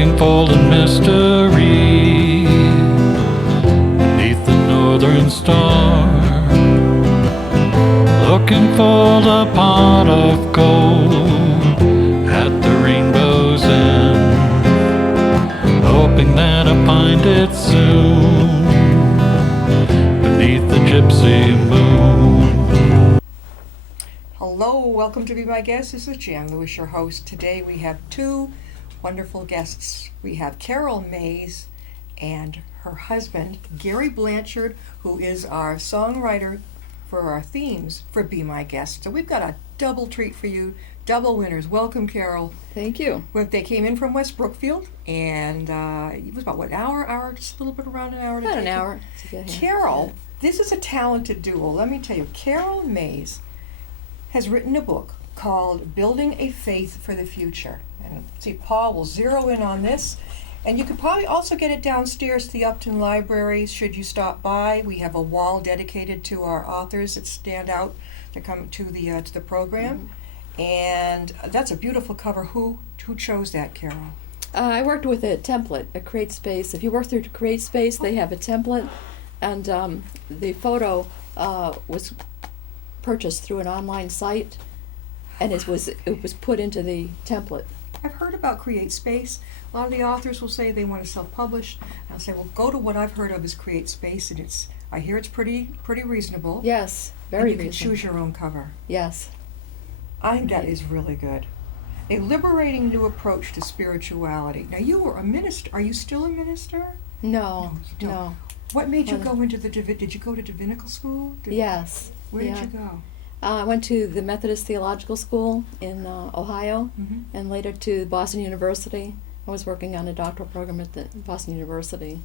looking for the mystery beneath the northern star, looking for the pot of gold at the rainbow's end, hoping that I find it soon beneath the gypsy moon. Hello, welcome to Be My Guest. This is Jan Lewis, your host. Today we have two wonderful guests. We have Carol Mays and her husband, Gary Blanchard, who is our songwriter for our themes for Be My Guest. So we've got a double treat for you, double winners. Welcome, Carol. Thank you. Well, they came in from West Brookfield, and it was about, what, hour, just a little bit around an hour? About an hour to get here. Carol, this is a talented duo. Let me tell you, Carol Mays has written a book called Building a Faith for the Future. And see, Paul will zero in on this. And you could probably also get it downstairs to the Upton Library should you stop by. We have a wall dedicated to our authors that stand out that come to the program. Mm-hmm. And that's a beautiful cover. Who chose that, Carol? I worked with a template, a CreateSpace. If you work through CreateSpace, they have a template, and the photo was purchased through an online site, and it was put into the template. I've heard about CreateSpace. A lot of the authors will say they want to self-publish. I'll say, well, go to what I've heard of as CreateSpace, and I hear it's pretty reasonable. Yes, very and you reasonable. can choose your own cover. Yes. I think that is really good. A liberating new approach to spirituality. Now, you were a minister. Are you still a minister? No, you don't. no. What made you go into did you go to Divinical School? Yes. Where did you go? I went to the Methodist Theological School in Ohio, Mm-hmm. and later to Boston University. I was working on a doctoral program at the Boston University.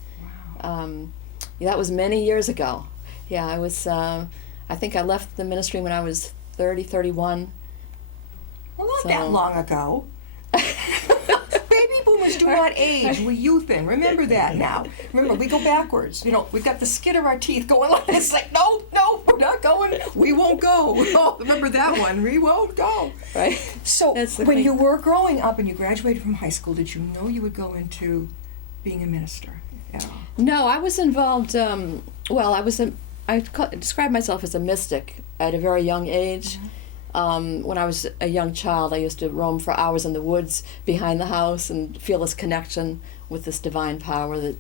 Wow. That was many years ago. Yeah, I was. I think I left the ministry when I was 30, 31. Well, not that long ago. Baby boomers do not age. We youthen. Remember that now. Remember, we go backwards. You know, we've got the skin of our teeth going like this. Like, no, we're not going. We won't go. Oh, remember that one. We won't go. Right. So, when you were growing up and you graduated from high school, did you know you would go into being a minister at all? No, I was involved. I describe myself as a mystic at a very young age. Mm-hmm. When I was a young child, I used to roam for hours in the woods behind the house and feel this connection with this divine power that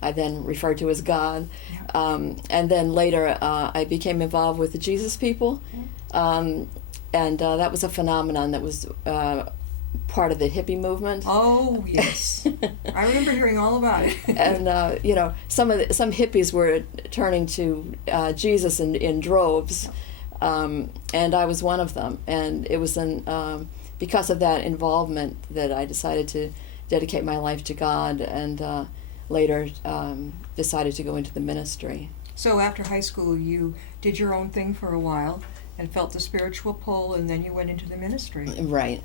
I then referred to as God. Yeah. And then later, I became involved with the Jesus People, and that was a phenomenon that was part of the hippie movement. Oh, yes. I remember hearing all about it. And some hippies were turning to Jesus in droves. And I was one of them, and it was because of that involvement that I decided to dedicate my life to God, and later decided to go into the ministry. So after high school, you did your own thing for a while and felt the spiritual pull, and then you went into the ministry. Right.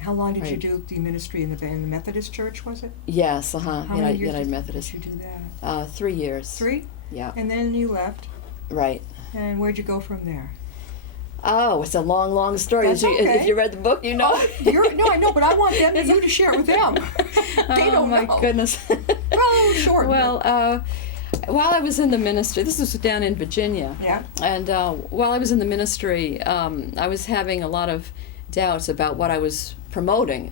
How long did you do the ministry in the Methodist Church, was it? Yes, How many years United Methodist. did you do that? 3 years. 3? Yeah. And then you left. Right. And where'd you go from there? Oh, it's a long story. That's okay. If you read the book, you know. No, I know, but I want you to share it with them. They don't know. Oh, my goodness. Well, short. Well, while I was in the ministry, this was down in Virginia. Yeah. And while I was in the ministry, I was having a lot of doubts about what I was promoting.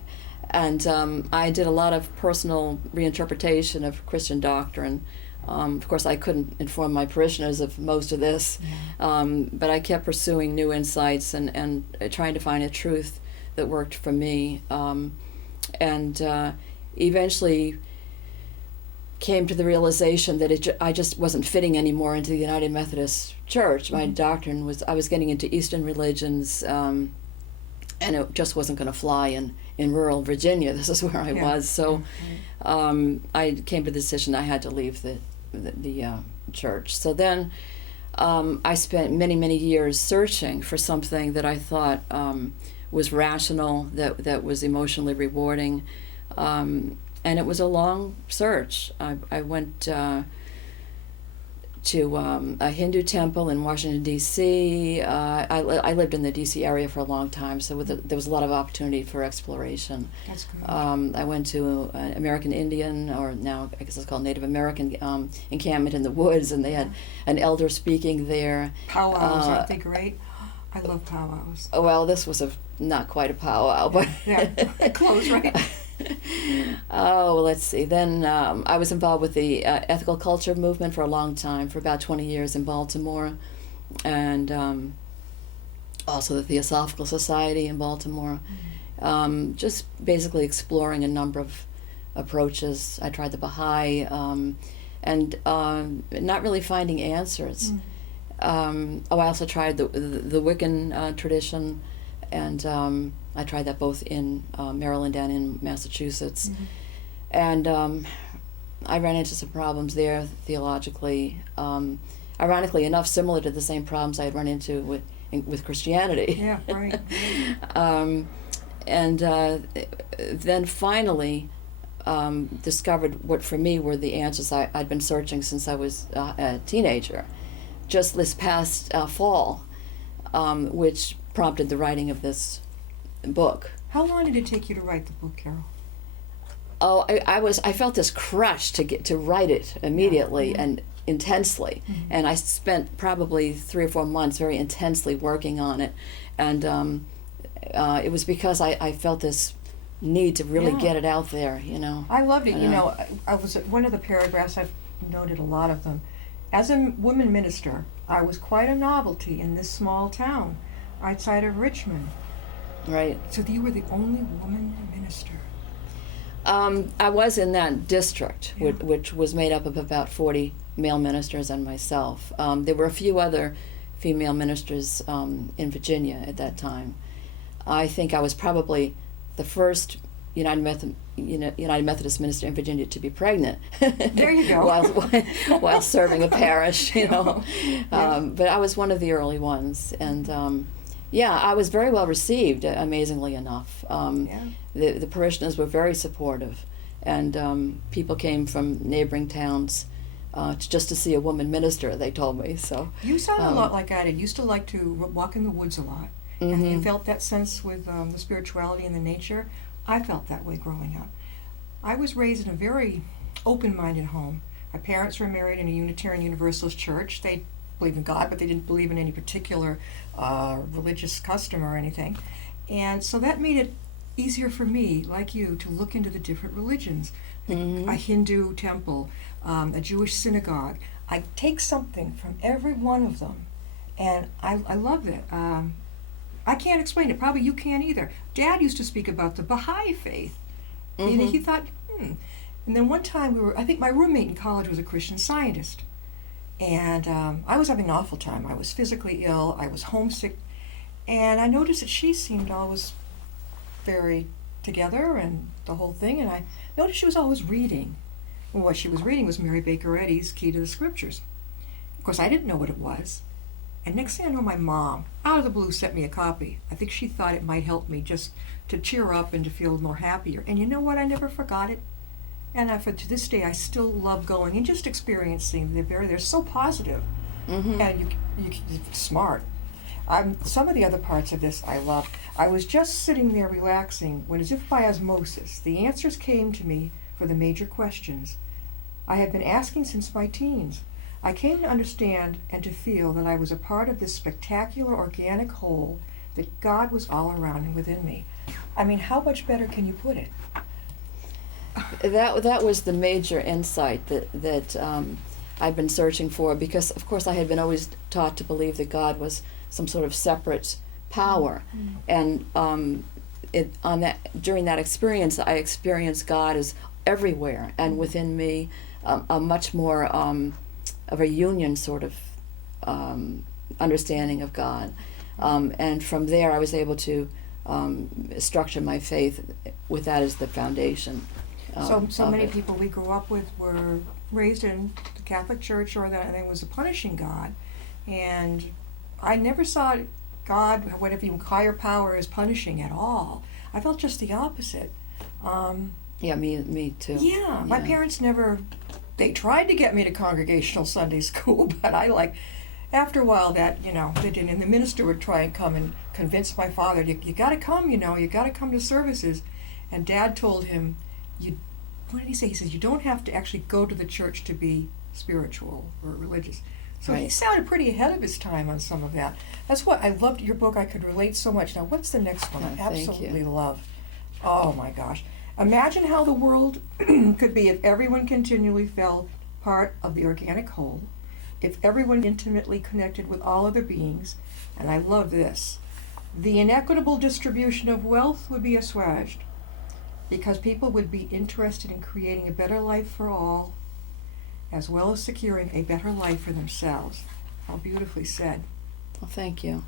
And I did a lot of personal reinterpretation of Christian doctrine. Of course, I couldn't inform my parishioners of most of this, but I kept pursuing new insights and trying to find a truth that worked for me. And eventually came to the realization that I just wasn't fitting anymore into the United Methodist Church. My doctrine was, I was getting into Eastern religions, and it just wasn't going to fly in rural Virginia. This is where I was. So I came to the decision I had to leave the church. So then I spent many years searching for something that I thought was rational, that was emotionally rewarding, and it was a long search. I went to a Hindu temple in Washington, D.C. I lived in the D.C. area for a long time, so there was a lot of opportunity for exploration. That's good. I went to an American Indian, or now I guess it's called Native American, encampment in the woods, and they had an elder speaking there. Powwows, aren't they great? I love powwows. Well, this was not quite a powwow, but Yeah, close, right? Oh, well, let's see. Then I was involved with the ethical culture movement for a long time, for about 20 years in Baltimore, and also the Theosophical Society in Baltimore. Just basically exploring a number of approaches. I tried the Baha'i, and not really finding answers. I also tried the Wiccan tradition, and I tried that both in Maryland and in Massachusetts. And I ran into some problems there theologically. Ironically enough, similar to the same problems I had run into with Christianity. Yeah, right. And then finally discovered what for me were the answers I'd been searching since I was a teenager, just this past fall, which prompted the writing of this book. How long did it take you to write the book, Carol? Oh, I felt this crush to write it immediately and intensely, and I spent probably 3 or 4 months very intensely working on it, and it was because I felt this need to really get it out there, you know. I loved it. You know, I was one of the paragraphs, I've noted a lot of them. As a woman minister, I was quite a novelty in this small town outside of Richmond. Right. So you were the only woman minister. I was in that district, which was made up of about 40 male ministers and myself. There were a few other female ministers in Virginia at that time. I think I was probably the first United Methodist minister in Virginia to be pregnant. There you go. while serving a parish, you know. But I was one of the early ones, and I was very well received, amazingly enough. The parishioners were very supportive, and people came from neighboring towns just to see a woman minister, they told me. So you sound a lot like I did. Used to like to walk in the woods a lot. And you felt that sense with the spirituality and the nature. I felt that way growing up. I was raised in a very open-minded home. My parents were married in a Unitarian Universalist church. They believed in God, but they didn't believe in any particular religious custom or anything. And so that made it easier for me, like you, to look into the different religions. A Hindu temple, a Jewish synagogue. I take something from every one of them, and I love it. I can't explain it. Probably you can't either. Dad used to speak about the Baha'i faith. And he thought, And then one time I think my roommate in college was a Christian Scientist. And I was having an awful time. I was physically ill. I was homesick. And I noticed that she seemed always very together and the whole thing. And I noticed she was always reading. And what she was reading was Mary Baker Eddy's Key to the Scriptures. Of course, I didn't know what it was. And next thing I know, my mom, out of the blue, sent me a copy. I think she thought it might help me just to cheer up and to feel more happier. And you know what? I never forgot it. And to this day, I still love going and just experiencing. They're so positive. And you're smart. Some of the other parts of this I love. I was just sitting there relaxing when, as if by osmosis, the answers came to me for the major questions I had been asking since my teens. I came to understand and to feel that I was a part of this spectacular organic whole, that God was all around and within me. I mean, how much better can you put it? That was the major insight that I'd been searching for, because of course I had been always taught to believe that God was some sort of separate power, and during that experience I experienced God as everywhere and within me, a much more of a union sort of understanding of God, and from there I was able to structure my faith with that as the foundation. So many people we grew up with were raised in the Catholic Church, or that there was a punishing God, and I never saw God, whatever you higher power, as punishing at all. I felt just the opposite. Me too. Yeah, my parents never they tried to get me to Congregational Sunday School, but after a while that, they didn't. And the minister would try and come and convince my father, you got to come, you got to come to services. And Dad told him, what did he say? He says, you don't have to actually go to the church to be spiritual or religious. So he Right. sounded pretty ahead of his time on some of that. That's what I loved your book. I could relate so much. Now, what's the next one? Oh, I thank absolutely you. love. Oh my gosh. Imagine how the world could be if everyone continually felt part of the organic whole, if everyone intimately connected with all other beings, and I love this, the inequitable distribution of wealth would be assuaged because people would be interested in creating a better life for all, as well as securing a better life for themselves. How beautifully said. Well, thank you.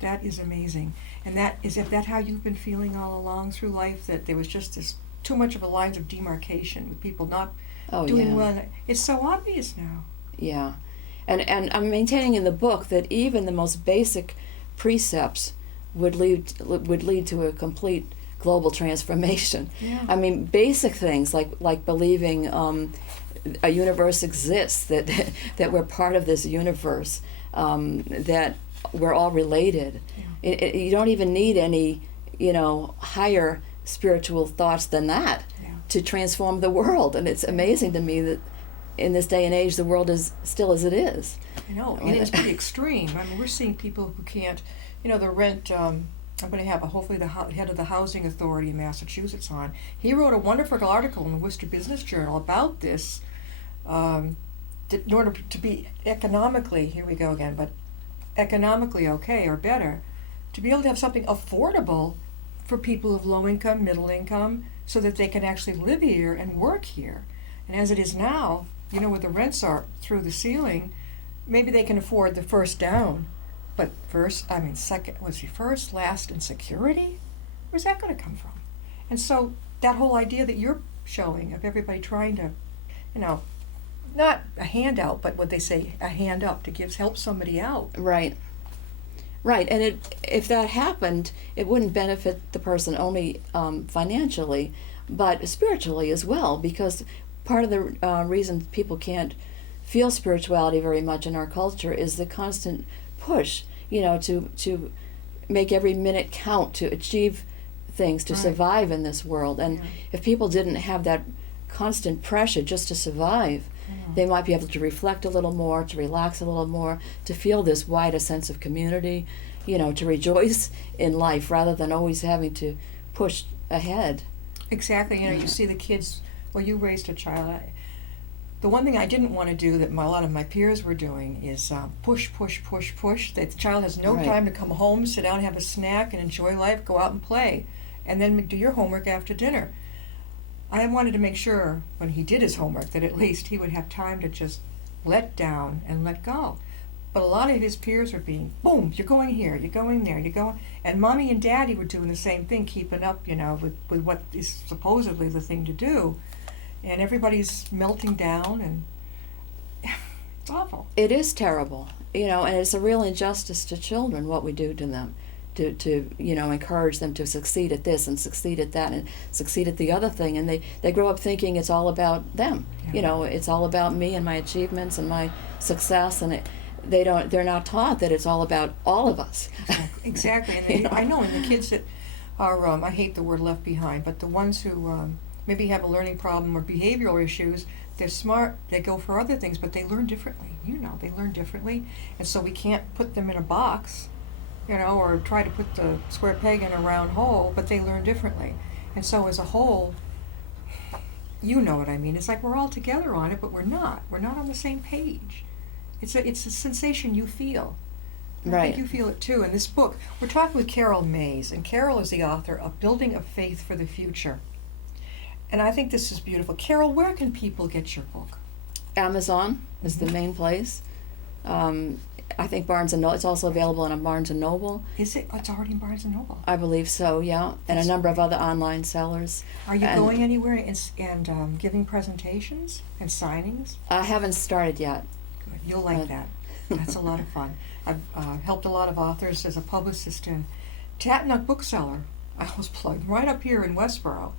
That is amazing. And is that how you've been feeling all along through life, that there was just this too much of a lines of demarcation with people not Oh, doing yeah. well? It's so obvious now. Yeah. And I'm maintaining in the book that even the most basic precepts would lead to a complete global transformation. Yeah. I mean, basic things like believing a universe exists, that that we're part of this universe, that we're all related. Yeah. You don't even need any, higher spiritual thoughts than that Yeah. to transform the world. And it's amazing to me that in this day and age, the world is still as it is. I know, and it's pretty extreme. I mean, we're seeing people who can't, the rent. I'm going to have hopefully the head of the Housing Authority in Massachusetts on. He wrote a wonderful article in the Worcester Business Journal about this. In order to be economically, here we go again, but economically okay or better, to be able to have something affordable for people of low income, middle income, so that they can actually live here and work here. And as it is now, where the rents are through the ceiling, maybe they can afford the first down, but second, first, last, and security? Where's that going to come from? And so that whole idea that you're showing of everybody trying to, not a handout, but what they say, a hand up to help somebody out. Right. Right, and if that happened, it wouldn't benefit the person only financially, but spiritually as well, because part of the reason people can't feel spirituality very much in our culture is the constant push, to make every minute count, to achieve things, to Right. survive in this world. And Yeah. if people didn't have that constant pressure just to survive, they might be able to reflect a little more, to relax a little more, to feel this wider sense of community, to rejoice in life rather than always having to push ahead. Exactly. You see the kids. Well, you raised a child. The one thing I didn't want to do that a lot of my peers were doing is push. That the child has no Right. time to come home, sit down, have a snack, and enjoy life, go out and play, and then do your homework after dinner. I wanted to make sure when he did his homework that at least he would have time to just let down and let go. But a lot of his peers were being, boom, you're going here, you're going there, you're going, and mommy and daddy were doing the same thing, keeping up, with what is supposedly the thing to do. And everybody's melting down, and it's awful. It is terrible, and it's a real injustice to children what we do to them, to encourage them to succeed at this and succeed at that and succeed at the other thing, and they grow up thinking it's all about them. Yeah. It's all about me and my achievements and my success, and they're not taught that it's all about all of us. Exactly. And I know, and the kids that are, I hate the word left behind, but the ones who maybe have a learning problem or behavioral issues, they're smart, they go for other things, but they learn differently. They learn differently, and so we can't put them in a box, or try to put the square peg in a round hole, but they learn differently. And so as a whole, you know what I mean. It's like we're all together on it, but we're not. We're not on the same page. It's a sensation you feel. And I Right. think you feel it too. In this book, we're talking with Carol Mays, and Carol is the author of Building a Faith for the Future. And I think this is beautiful. Carol, where can people get your book? Amazon is the main place. I think Barnes and Noble. It's also available on a Barnes and Noble. Is it? It's already in Barnes and Noble. I believe so, yeah, and a number of other online sellers. Are you And going anywhere and giving presentations and signings? I haven't started yet. Good. You'll like Uh, that. That's a lot of fun. I've helped a lot of authors as a publicist, and Tatnuk Bookseller, I was plugged right up here in Westboro.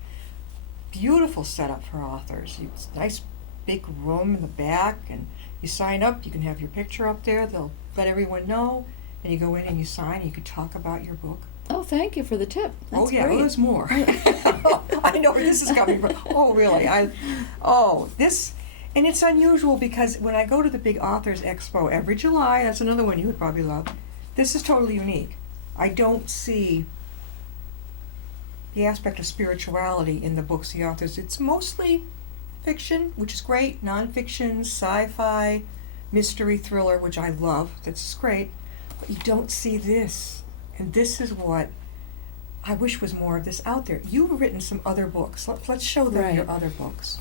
Beautiful setup for authors. It's nice big room in the back, and you sign up. You can have your picture up there. They'll let everyone know, and you go in and you sign, and you can talk about your book. Oh, thank you for the tip. That's Oh yeah, great. there's more. I know where this is coming from. Oh really? This, and it's unusual because when I go to the big authors expo every July, that's another one you would probably love. This is totally unique. I don't see the aspect of spirituality in the books, the authors. It's mostly fiction, which is great, nonfiction, sci-fi, mystery, thriller, which I love. That's great. But you don't see this. And this is what I wish was more of this out there. You've written some other books. Let's show them your Right. other books.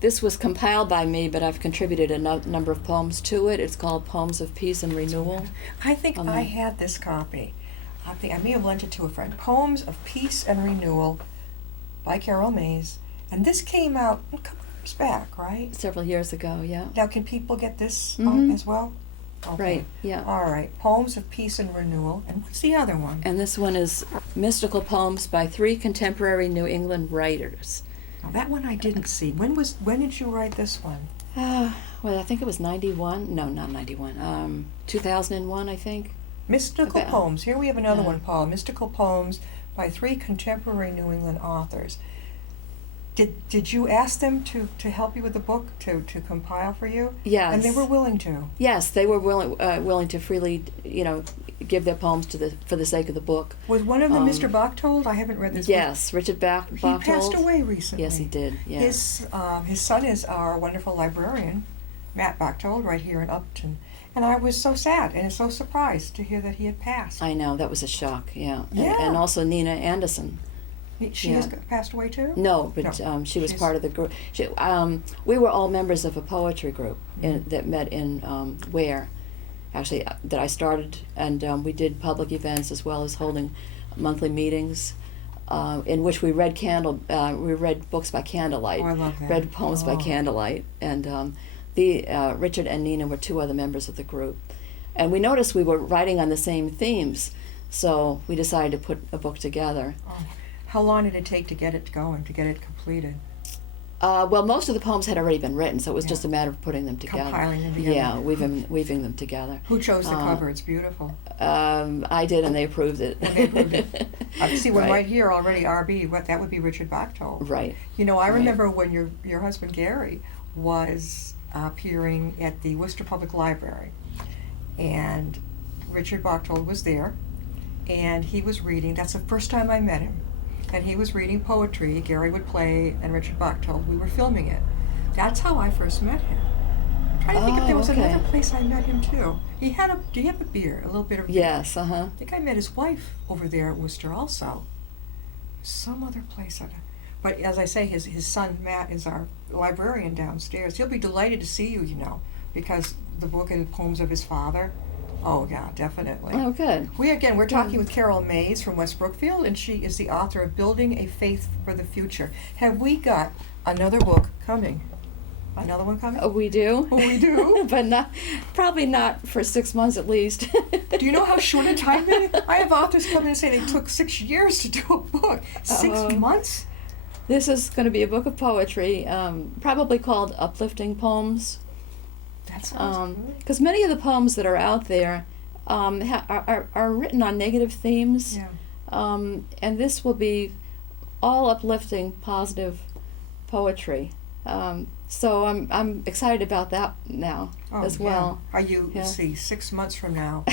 This was compiled by me, but I've contributed a number of poems to it. It's called Poems of Peace and Renewal. I think On I the- had this copy. I think I may have lent it to a friend. Poems of Peace and Renewal by Carol Mays. And this came out a couple years back, right? Several years ago, yeah. Now, can people get this Mhm. as well? Okay. Right, yeah. All right. Poems of Peace and Renewal. And what's the other one? And this one is mystical poems by 3 contemporary New England writers. Now, that one I didn't see. When did you write this one? Well, I think it was 91. No, not 91. 2001, I think. Mystical About- Poems. Here we have another Yeah. one, Paul. Mystical Poems by 3 contemporary New England authors. Did you ask them to help you with the book, to compile for you? Yes. And they were willing to. Yes, they were willing to freely, give their poems for the sake of the book. Was one of them Um, Mr. Bachtold? I haven't read this Yes, Richard book. He Bachtold. passed away recently. Yes, he did. Yeah. His son is our wonderful librarian, Matt Bachtold, right here in Upton. And I was so sad and so surprised to hear that he had passed. I know, that was a shock. Yeah. Yeah. And also Nina Anderson. She yeah. has passed away too? No, but No, she was she's- part of the group. We were all members of a poetry group that met in Ware, actually, that I started, and we did public events as well as holding monthly meetings, in which we read books by candlelight. Oh, I love that. Read poems by Oh. candlelight, and Richard and Nina were 2 other members of the group, and we noticed we were writing on the same themes, so we decided to put a book together. Oh. How long did it take to get it going, to get it completed? Well, most of the poems had already been written, so it was Yeah. just a matter of putting them together. Compiling them together. Yeah, weaving them together. Who chose the Uh, cover? It's beautiful. I did, and they approved it. And they approved it. I see one Right. right here already, RB. That would be Richard Bachtold. Right. You know, I Right. remember when your husband Gary was appearing at the Worcester Public Library, and Richard Bachtold was there, and he was reading. That's the first time I met him, and he was reading poetry. Gary would play, and Richard Bachtold. We were filming it. That's how I first met him. I'm trying to think if there was okay. another place I met him too. He had do you have a beer? A little bit of beer? Yes, I think I met his wife over there at Worcester also. Some other place. But as I say, his son Matt is our librarian downstairs. He'll be delighted to see you, because the book and poems of his father. Oh yeah, definitely. Oh, good. We're talking with Carol Mays from West Brookfield, and she is the author of Building a Faith for the Future. Have we got another book coming? Another one coming? Oh, we do. Oh, we do? But probably not for 6 months at least. Do you know how short a time it is? I have authors come in and say they took 6 years to do a book. 6 months? This is going to be a book of poetry, probably called Uplifting Poems. That sounds good. Because many of the poems that are out there are written on negative themes. Yeah. And this will be all uplifting, positive poetry. So I'm excited about that now as well. Are you, Yeah. let's see, 6 months from now?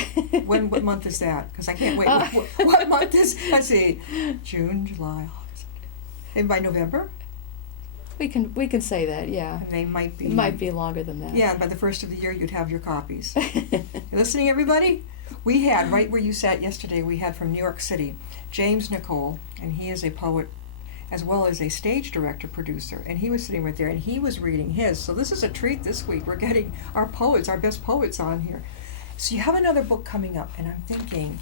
What month is that? Because I can't wait. What month is, let's see, June, July, August. And by November? We can say that, yeah. And they might be. It might be longer than that. Yeah, by the first of the year, you'd have your copies. You listening, everybody? We had, right where you sat yesterday, we had from New York City, James Nicole, and he is a poet as well as a stage director, producer, and he was sitting right there, and he was reading his. So this is a treat this week. We're getting our poets, our best poets on here. So you have another book coming up, and I'm thinking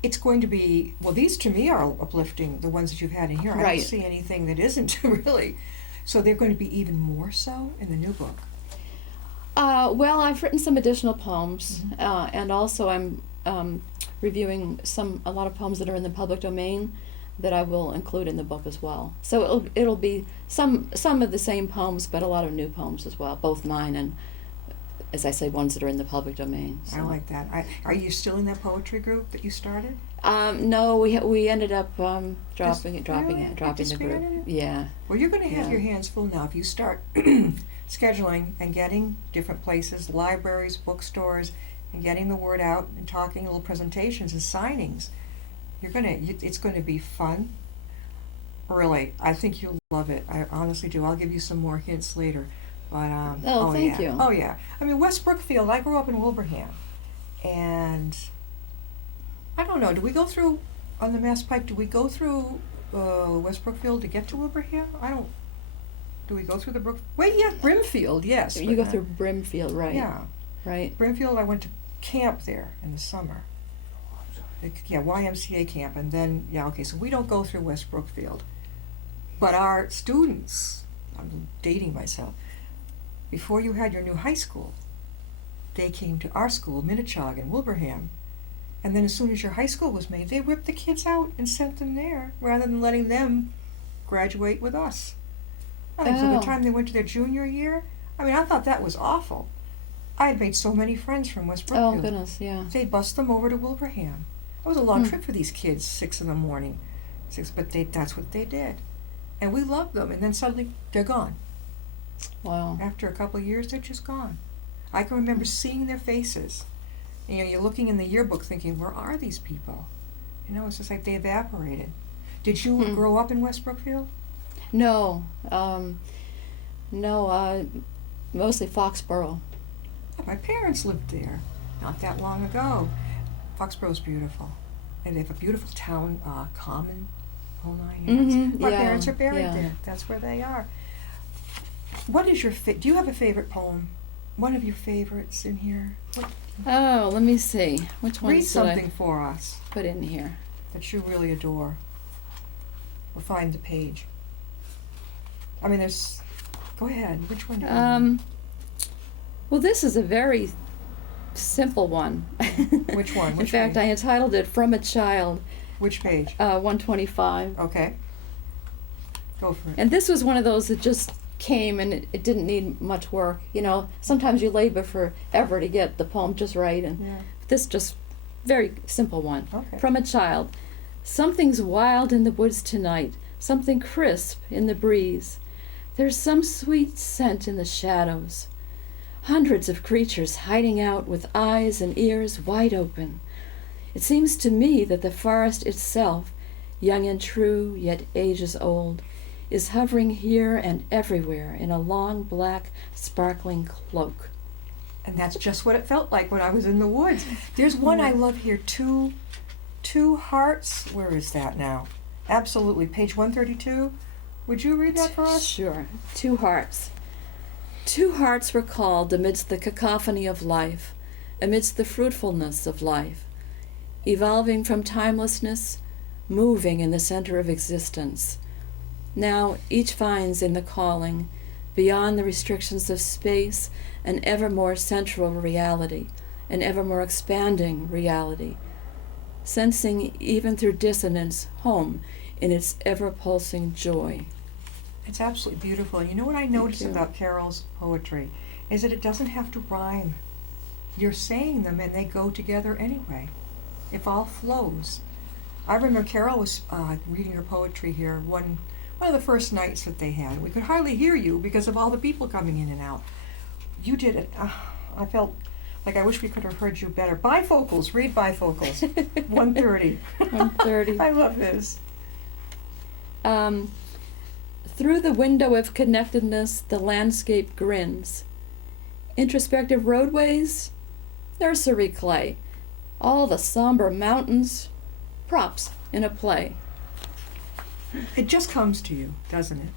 it's going to be, well, these to me are uplifting, the ones that you've had in here. I Right. don't see anything that isn't, really. So they're going to be even more so in the new book. Well, I've written some additional poems, and also I'm reviewing a lot of poems that are in the public domain that I will include in the book as well. So it'll be some of the same poems, but a lot of new poems as well, both mine and, as I say, ones that are in the public domain. I So. like that. Are you still in that poetry group that you started? No, we ended up dropping really? the group. Disbanded it? Yeah. Well, you're going to have Yeah. your hands full now if you start scheduling and getting different places, libraries, bookstores, and getting the word out and talking little presentations and signings. It's going to be fun. Really, I think you'll love it. I honestly do. I'll give you some more hints later. But Thank yeah. you. Oh yeah. I mean, West Brookfield. I grew up in Wilbraham, and I don't know. Do we go through on the Mass Pike? Do we go through West Brookfield to get to Wilbraham? I don't. Do we go through the Brook? Wait, yeah, Brimfield. Yes. You but go not- through Brimfield, right? Yeah, Right. Brimfield. I went to camp there in the summer. Yeah, YMCA camp, and then yeah. Okay, so we don't go through West Brookfield, but our students. I'm dating myself. Before you had your new high school, they came to our school, Minnechaug in Wilbraham. And then as soon as your high school was made, they ripped the kids out and sent them there rather than letting them graduate with us. I think from the Oh. time they went to their junior year, I mean, I thought that was awful. I had made so many friends from West Oh Brookfield. goodness, yeah. They bust them over to Wilbraham. It was a long Hmm. trip for these kids, 6 in the morning. But that's what they did. And we loved them, and then suddenly they're gone. Wow. After a couple of years, they're just gone. I can remember seeing their faces. You know, you're looking in the yearbook thinking, where are these people? You know, it's just like they evaporated. Did you Hmm. grow up in West Brookfield? No, mostly Foxborough. My parents lived there not that long ago. Foxborough's beautiful. And they have a beautiful town common, whole 9 yards. Mhm, My yeah, parents are buried yeah. there. That's where they are. What is your do you have a favorite poem? One of your favorites in here? Oh, let me see. Which Read ones did I something for us put in here? that you really adore. We'll find the page. I mean, there's. Go ahead. Which one? do you want? Well, this is a very simple one. Which one? In Which fact, page? I entitled it "From a Child," Which page? 125. Okay. Go for it. And this was one of those that just came and it didn't need much work. You know, sometimes you labor forever to get the poem just right, and Yeah. this just very simple one. Okay. From a Child. Something's wild in the woods tonight, something crisp in the breeze. There's some sweet scent in the shadows. Hundreds of creatures hiding out with eyes and ears wide open. It seems to me that the forest itself, young and true, yet ages old, is hovering here and everywhere in a long black sparkling cloak. And that's just what it felt like when I was in the woods. There's one I love here, two hearts. Where is that now? Absolutely, page 132. Would you read that for us? Sure. Two hearts. Two hearts were called amidst the cacophony of life, amidst the fruitfulness of life, evolving from timelessness, moving in the center of existence. Now each finds in the calling, beyond the restrictions of space, an ever more central reality, an ever more expanding reality, sensing even through dissonance home in its ever-pulsing joy. It's absolutely beautiful. You know what I notice you. about Carol's poetry is that it doesn't have to rhyme. You're saying them and they go together anyway. It all flows. I remember Carol was reading her poetry here one of the first nights that they had. We could hardly hear you because of all the people coming in and out. You did it. I felt like I wish we could have heard you better. Bifocals. Read bifocals. 1:30. 1:30. I love this. Through the window of connectedness, the landscape grins. Introspective roadways, nursery clay, all the somber mountains, props in a play. It just comes to you, doesn't it?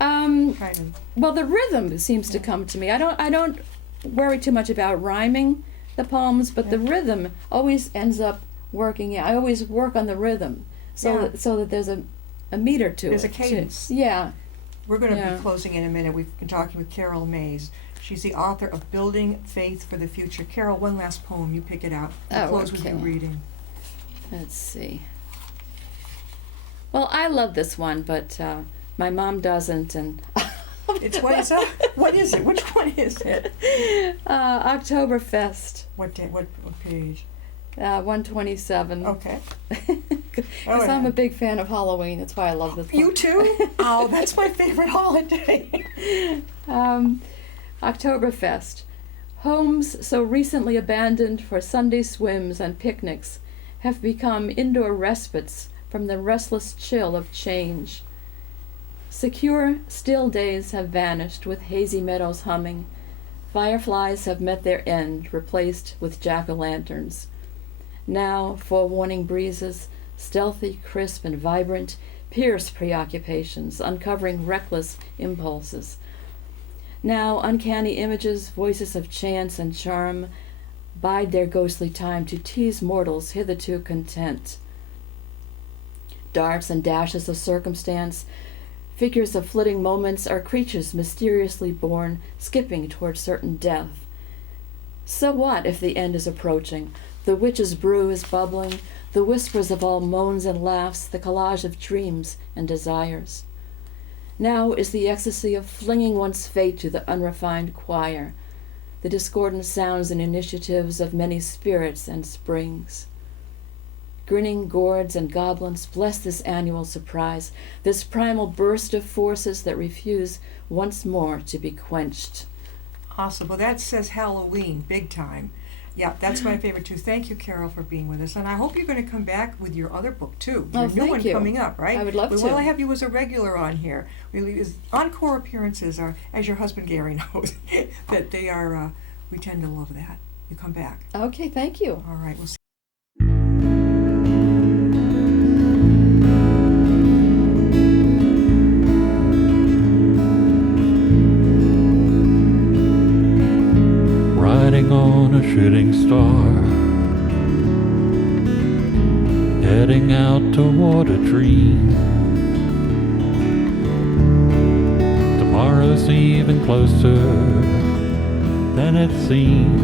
Kind of. Well, the rhythm seems to come to me. I don't worry too much about rhyming the poems, but the rhythm always ends up working. Yeah, I always work on the rhythm so that there's a meter to There's it. a cadence. Yeah. We're going to Yeah. be closing in a minute. We've been talking with Carol Mays. She's the author of Building Faith for the Future. Carol, one last poem. You pick it out. We'll Oh, close with okay. you reading. Let's see. Well, I love this one, but my mom doesn't, and It's what is that? What is it? Which one is it? Oktoberfest, What day? What page? 127. Okay. Because I'm a big fan of Halloween. That's why I love this one. You too? Oh, that's my favorite holiday. Oktoberfest. Homes so recently abandoned for Sunday swims and picnics have become indoor respites from the restless chill of change. Secure, still days have vanished with hazy meadows humming. Fireflies have met their end, replaced with jack-o'-lanterns. Now, forewarning breezes, stealthy, crisp, and vibrant, pierce preoccupations, uncovering reckless impulses. Now, uncanny images, voices of chance and charm, bide their ghostly time to tease mortals hitherto content. Darts and dashes of circumstance, figures of flitting moments, are creatures mysteriously born, skipping toward certain death. So what if the end is approaching? The witch's brew is bubbling, the whispers of all moans and laughs, the collage of dreams and desires. Now is the ecstasy of flinging one's fate to the unrefined choir, the discordant sounds and initiatives of many spirits and springs. Grinning gourds and goblins bless this annual surprise, this primal burst of forces that refuse once more to be quenched. Awesome. Well, that says Halloween, big time. Yeah, that's my favorite too. Thank you, Carol, for being with us. And I hope you're going to come back with your other book too. Oh, Your new thank one you. coming up, right? I would love we to. want to have you as a regular on here. Really, encore appearances are, as your husband Gary knows, that they are. We tend to love that. You come back. Okay, thank you. All right. We'll see. Riding on a shooting star, heading out toward a dream. Tomorrow's even closer than it seems.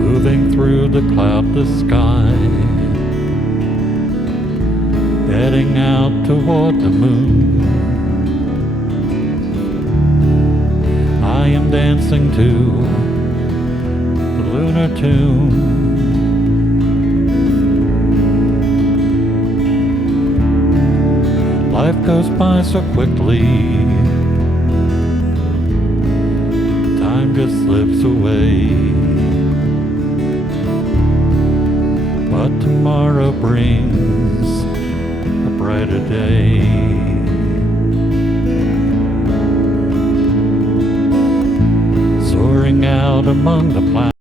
Moving through the cloudless sky, heading out toward the moon. I am dancing to the lunar tune. Life goes by so quickly, time just slips away. But tomorrow brings a brighter day. Soaring out among the planets.